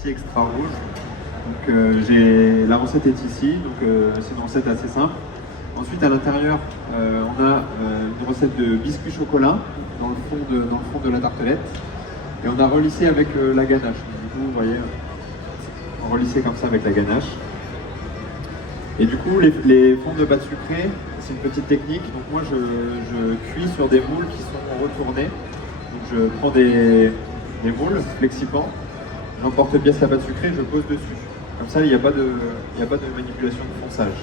pâtissier extra rouge. Donc la recette est ici, donc c'est une recette assez simple. Ensuite, à l'intérieur, on a une recette de biscuit chocolat dans le fond de la tartelette. Et on a relissé avec la ganache. Du coup, vous voyez, on relissé comme ça avec la ganache. Et du coup, les fonds de pâte sucrée, c'est une petite technique. Donc moi, je cuis sur des moules qui sont retournés. Donc je prends des moules flexipants, j'emporte bien la pâte sucrée, je pose dessus. Comme ça, il n'y a pas de manipulation de fonçage.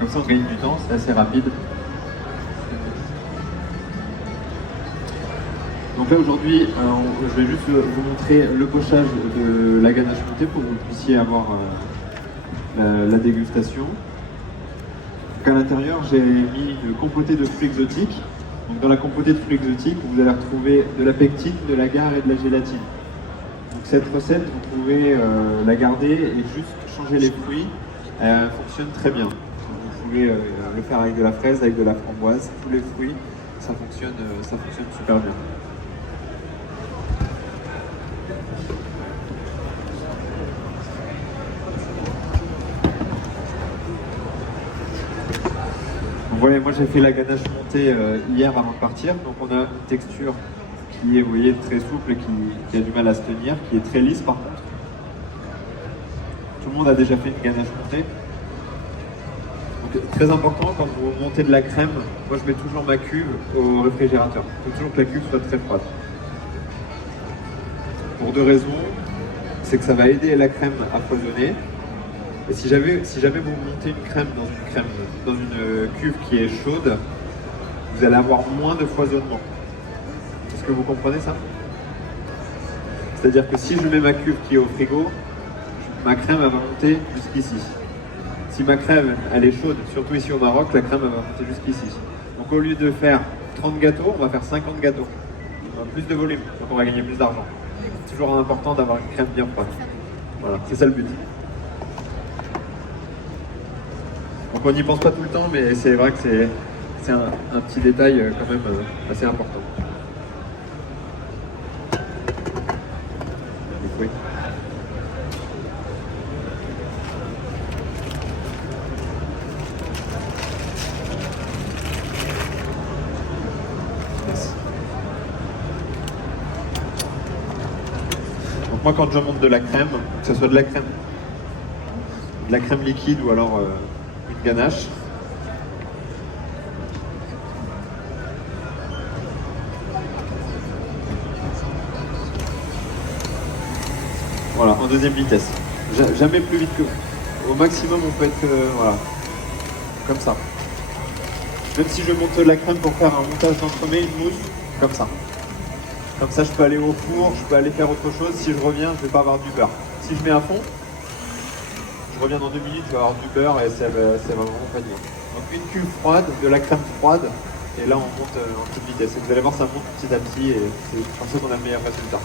Comme ça, on gagne du temps, c'est assez rapide. Donc là, aujourd'hui, je vais juste vous montrer le pochage de la ganache montée pour que vous puissiez avoir la dégustation. Donc à l'intérieur, j'ai mis une compotée de fruits exotiques. Donc dans la compotée de fruits exotiques, vous allez retrouver de la pectine, de l'agar et de la gélatine. Donc cette recette, vous pouvez la garder et juste changer les fruits. Elle fonctionne très bien. Vous pouvez le faire avec de la fraise, avec de la framboise, tous les fruits, ça fonctionne super bien. Voilà, moi j'ai fait la ganache montée hier avant de partir, donc on a une texture qui est, vous voyez, très souple et qui a du mal à se tenir, qui est très lisse par contre. Tout le monde a déjà fait une ganache montée. Donc très important, quand vous montez de la crème, moi je mets toujours ma cuve au réfrigérateur. Il faut toujours que la cuve soit très froide. Pour deux raisons, c'est que ça va aider la crème à foisonner. Et si jamais vous montez une crème dans une cuve qui est chaude, vous allez avoir moins de foisonnement. Est-ce que vous comprenez ça? C'est-à-dire que si je mets ma cuve qui est au frigo, ma crème elle va monter jusqu'ici. Si ma crème elle est chaude, surtout ici au Maroc, la crème elle va monter jusqu'ici. Donc au lieu de faire 30 gâteaux, on va faire 50 gâteaux. On a plus de volume, donc on va gagner plus d'argent. C'est toujours important d'avoir une crème bien froide. Voilà, c'est ça le but. Donc on n'y pense pas tout le temps, mais c'est vrai que c'est un petit détail quand même assez important. Oui. Merci. Donc moi quand je monte de la crème, que ce soit de la crème liquide ou alors une ganache. Voilà, en deuxième vitesse. Jamais plus vite que au maximum on peut être voilà, comme ça. Même si je monte de la crème pour faire un montage d'entremets, une mousse, comme ça. Comme ça je peux aller au four, je peux aller faire autre chose. Si je reviens, je vais pas avoir du beurre. Si je mets à fond, je reviens dans 2 minutes, je vais avoir du beurre et ça va vraiment pas bien. Donc une cuve froide, de la crème froide, et là on monte en toute vitesse. Et vous allez voir, ça monte petit à petit et c'est comme ça qu'on a le meilleur résultat.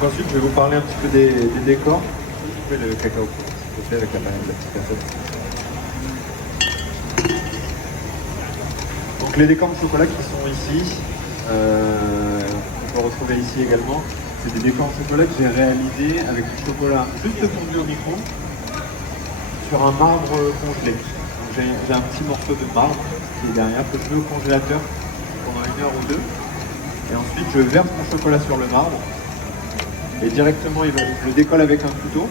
Donc ensuite, je vais vous parler un petit peu des décors. Vous pouvez le cacao, s'il vous plaît, avec la petite personne. Donc les décors de chocolat qui sont ici, on peut retrouver ici également. C'est des décors de chocolat que j'ai réalisés avec du chocolat juste fondu au micro sur un marbre congelé. Donc j'ai un petit morceau de marbre qui est derrière que je mets au congélateur pendant 1 heure ou 2. Et ensuite, je verse mon chocolat sur le marbre. Et directement, je le décolle avec un couteau.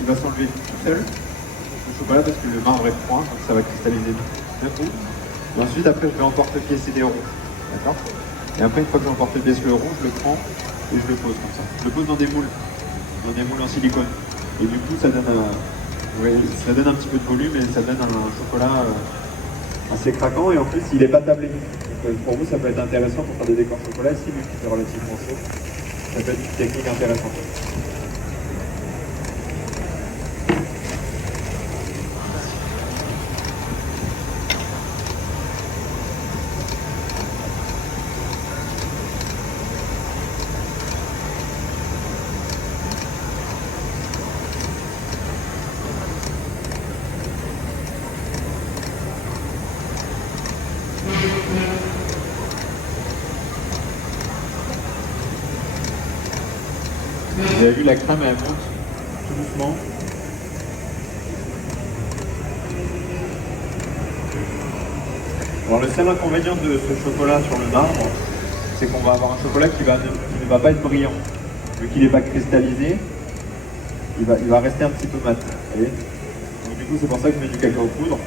Il va s'enlever tout seul, le chocolat, parce que le marbre est froid, donc ça va cristalliser d'un coup. Et ensuite, après, je vais emporte-pièce des ronds. D'accord? Et après, une fois que j'ai emporte-pièce le rond, je le prends et je le pose comme ça. Je le pose dans des moules en silicone. Et du coup, ça donne un petit peu de volume et ça donne un chocolat assez craquant. Et en plus, il n'est pas tablé. Donc, pour vous, ça peut être intéressant pour faire des décors chocolat si vu qu'il est relativement chaud. Ça peut être une technique intéressante. Vous avez vu, la crème, elle monte tout doucement. Alors le seul inconvénient de ce chocolat sur le marbre, c'est qu'on va avoir un chocolat qui ne va pas être brillant. Vu qu'il n'est pas cristallisé, il va rester un petit peu mat. Vous voyez. Donc du coup, c'est pour ça que je mets du cacao poudre.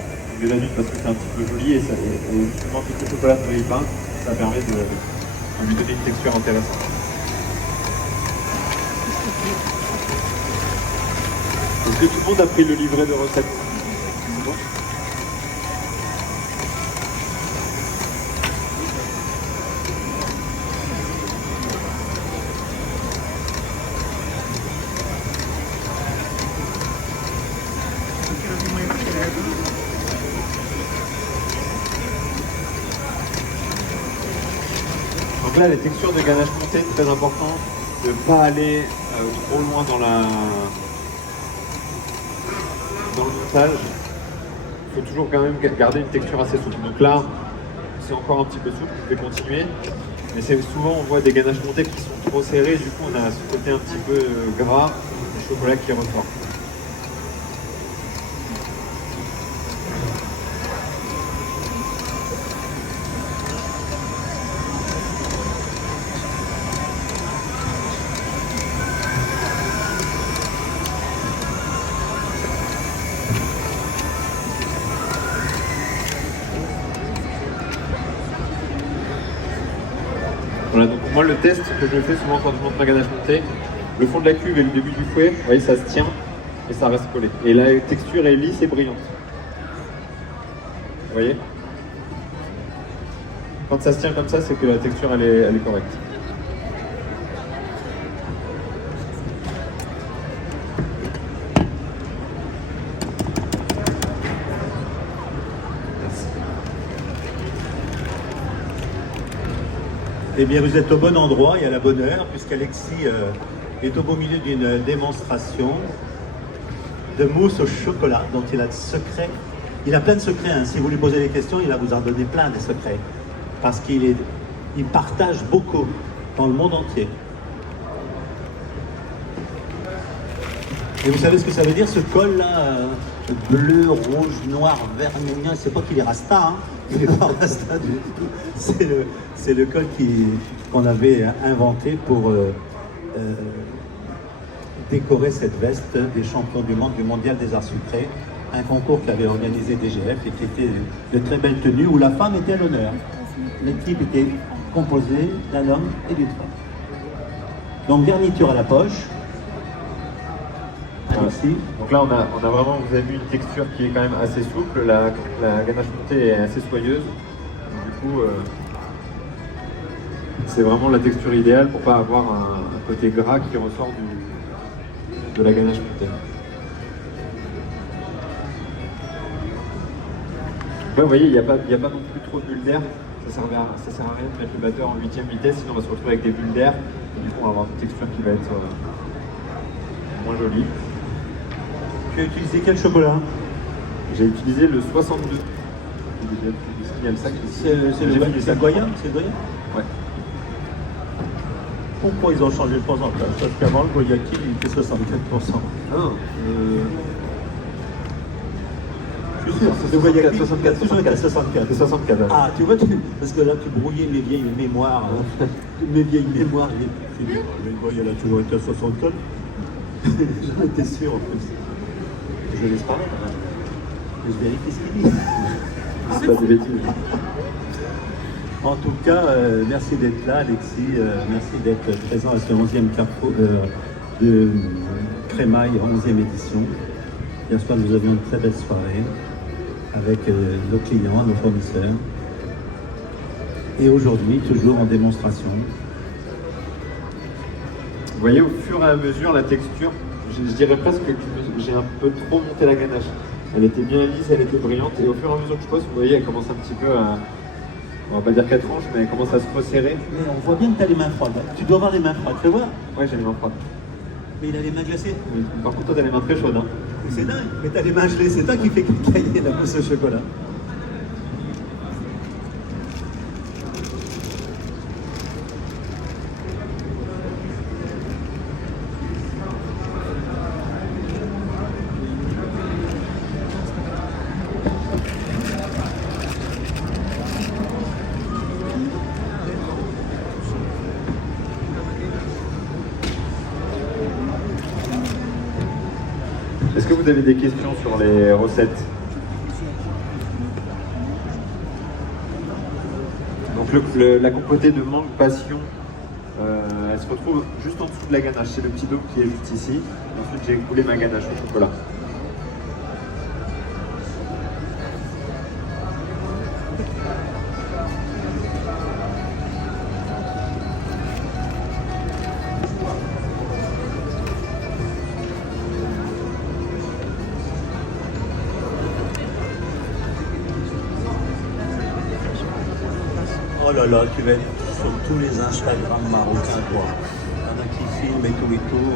Déjà d'une parce que c'est un petit peu joli et justement, tout le chocolat ne brille pas, ça permet de lui donner une texture intéressante. Est-ce que tout le monde a pris le livret de recettes? C'est bon. Donc là, les textures de ganache montée, c'est très important de ne pas aller trop loin dans le montage. Il faut toujours quand même garder une texture assez souple. Donc là, c'est encore un petit peu souple, je vais continuer. Mais c'est souvent, on voit des ganaches montées qui sont trop serrées, du coup on a ce côté un petit peu gras, du chocolat qui ressort. Voilà, donc moi le test que je fais souvent quand je monte ma ganache montée, le fond de la cuve et le début du fouet, vous voyez, ça se tient et ça reste collé. Et la texture est lisse et brillante. Vous voyez? Quand ça se tient comme ça, c'est que la texture elle est correcte. Eh bien, vous êtes au bon endroit et à la bonne heure, puisqu'Alexis est au beau milieu d'une démonstration de mousse au chocolat dont il a de secrets. Il a plein de secrets, hein. Si vous lui posez des questions, il va vous en donner plein des secrets. Parce qu'il partage beaucoup dans le monde entier. Et vous savez ce que ça veut dire, ce col-là, bleu, rouge, noir, vert, mignon, c'est pas qu'il est rasta, hein. Il n'est pas rasta du tout. C'est le col qu'on avait inventé pour décorer cette veste des champions du monde, du mondial des arts sucrés, un concours qu'avait organisé DGF et qui était de très belles tenues où la femme était à l'honneur. L'équipe était composée d'un homme et d'une femme. Donc garniture à la poche. Ici. Donc là on a vraiment, vous avez vu une texture qui est quand même assez souple, la ganache montée est assez soyeuse. Donc, du coup, c'est vraiment la texture idéale pour pas avoir un côté gras qui ressort de la ganache montée. Là, vous voyez, il n'y a pas non plus trop de bulles d'air. Ça sert à rien de mettre le batteur en 8e vitesse, sinon on va se retrouver avec des bulles d'air. Et du coup, on va avoir une texture qui va être moins jolie. Tu as utilisé quel chocolat? J'ai utilisé le 62. C'est le Goya? C'est le Goya? Ouais. Pourquoi ils ont changé le pourcentage? Parce qu'avant, le Goya Kill, il était 64%. Ah non. Je suis sûr, c'est le Goya Kill. 64. 64. Ah, tu vois, parce que là, tu brouillais mes vieilles mémoires. Mes vieilles mémoires. Le Goya, là, toujours été à 64. J'en étais sûr, en plus. Je laisse parler, je vérifie ce qu'il dit. C'est pas des bêtises. En tout cas, merci d'être là, Alexis. Merci d'être présent à ce 11e carrefour de Crémaille, 11e édition. Hier soir, nous avions une très belle soirée avec nos clients, nos fournisseurs. Et aujourd'hui, toujours en démonstration. Vous voyez au fur et à mesure la texture, je dirais presque que j'ai un peu trop monté la ganache. Elle était bien lisse, elle était brillante et au fur et à mesure que je pose, vous voyez, elle commence un petit peu à, on va pas dire qu'elle tranche, mais elle commence à se resserrer. Mais on voit bien que tu as les mains froides. Tu dois avoir les mains froides, fais voir. Ouais, j'ai les mains froides. Mais il a les mains glacées. Oui. Par contre, toi, t'as les mains très chaudes. Hein. C'est dingue, mais t'as les mains gelées, c'est toi qui fais cailler la mousse au chocolat. Est-ce que vous avez des questions sur les recettes? Donc la compotée de mangue passion, elle se retrouve juste en dessous de la ganache. C'est le petit dôme qui est juste ici. Et ensuite j'ai coulé ma ganache au chocolat. Oh là là, tu vas être sur tous les Instagram marocains, toi. Il y en a qui filment et tout et tout.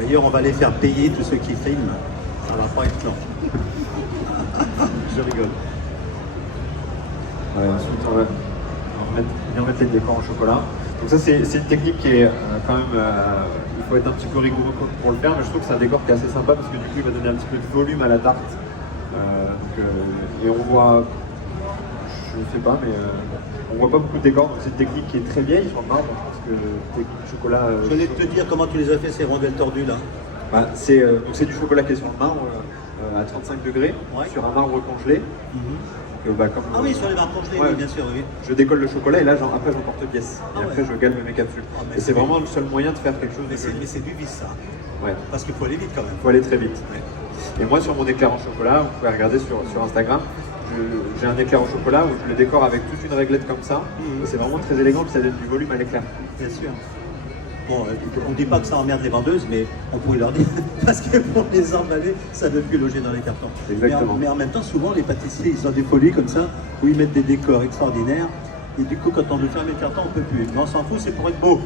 D'ailleurs, on va les faire payer tous ceux qui filment. Ça va pas être long. Je rigole. Ouais, ensuite on va bien mettre les décors en chocolat. Donc ça c'est une technique qui est quand même, il faut être un petit peu rigoureux pour le faire, mais je trouve que c'est un décor qui est assez sympa parce que du coup il va donner un petit peu de volume à la tarte. Et on voit, je ne sais pas, mais on voit pas beaucoup de décors, donc c'est une technique qui est très vieille sur le marbre. Je pense que technique chocolat. Je voulais te dire comment tu les as fait ces rondelles tordues là. Bah, c'est du chocolat qui est sur le marbre à 35 degrés, Ouais. sur un marbre congelé. Ah oui, sur les marbres congelés, Ouais. oui, bien sûr, oui. Je décolle le chocolat et là après j'emporte pièce. Ah Et ouais. après je galve mes capsules. Ah, mais et c'est vraiment le seul moyen de faire quelque chose de Mais joli. c'est du vice ça. Ouais. Parce qu'il faut aller vite quand même. Il faut aller très vite. Et moi sur mon éclair en chocolat, vous pouvez regarder sur Instagram, j'ai un éclair au chocolat où je le décore avec toute une réglette comme ça. Mhm. Et c'est vraiment très élégant puis ça donne du volume à l'éclair. Bien sûr. Bon, on ne dit pas que ça emmerde les vendeuses, mais on pourrait leur dire, parce que pour les emballer, ça ne veut plus loger dans les cartons. Exactement. Mais en même temps, souvent, les pâtissiers, ils ont des folies comme ça, où ils mettent des décors extraordinaires, et du coup, quand on veut fermer le carton, on ne peut plus. Mais on s'en fout, c'est pour être beau.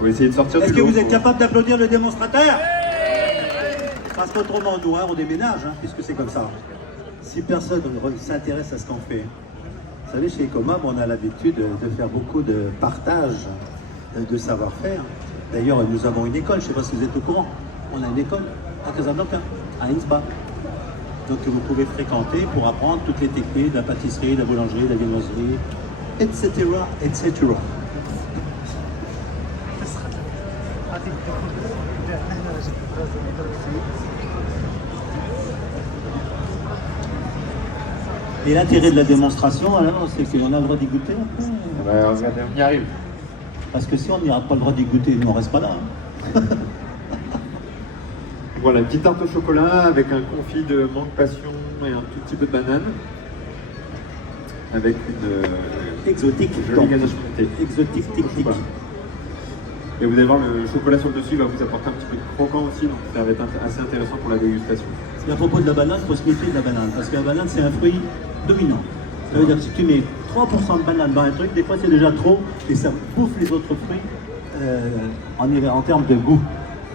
Faut essayer de sortir Est-ce du que lot. vous êtes capable d'applaudir le démonstrateur? Parce qu'autrement, nous, on déménage, hein, puisque c'est comme ça. Si personne s'intéresse à ce qu'on fait, vous savez, chez Ecomab, on a l'habitude de faire beaucoup de partage de savoir-faire. D'ailleurs, nous avons une école, je ne sais pas si vous êtes au courant. On a une école à Casablanca, à Innsbruck. Donc vous pouvez fréquenter pour apprendre toutes les techniques de la pâtisserie, de la boulangerie, de la viennoiserie, etc., etc. Et l'intérêt de la démonstration, alors, c'est qu'on a le droit d'y goûter après. Regardez, on y arrive. Parce que si on n'aura pas le droit d'y goûter, nous on reste pas là. Hein. Voilà, une petite tarte au chocolat avec un confit de mangue passion et un tout petit peu de banane. Avec une Exotique. jolie ganache montée. Exotique, tic, tic. Et vous allez voir, le chocolat sur le dessus va vous apporter un petit peu de croquant aussi, donc ça va être assez intéressant pour la dégustation. Et à propos de la banane, il faut se méfier de la banane, parce que la banane c'est un fruit dominant. Ça veut dire que si tu mets 3% de banane dans un truc, des fois c'est déjà trop, et ça bouffe les autres fruits en termes de goût.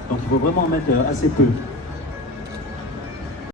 Donc il faut vraiment en mettre assez peu.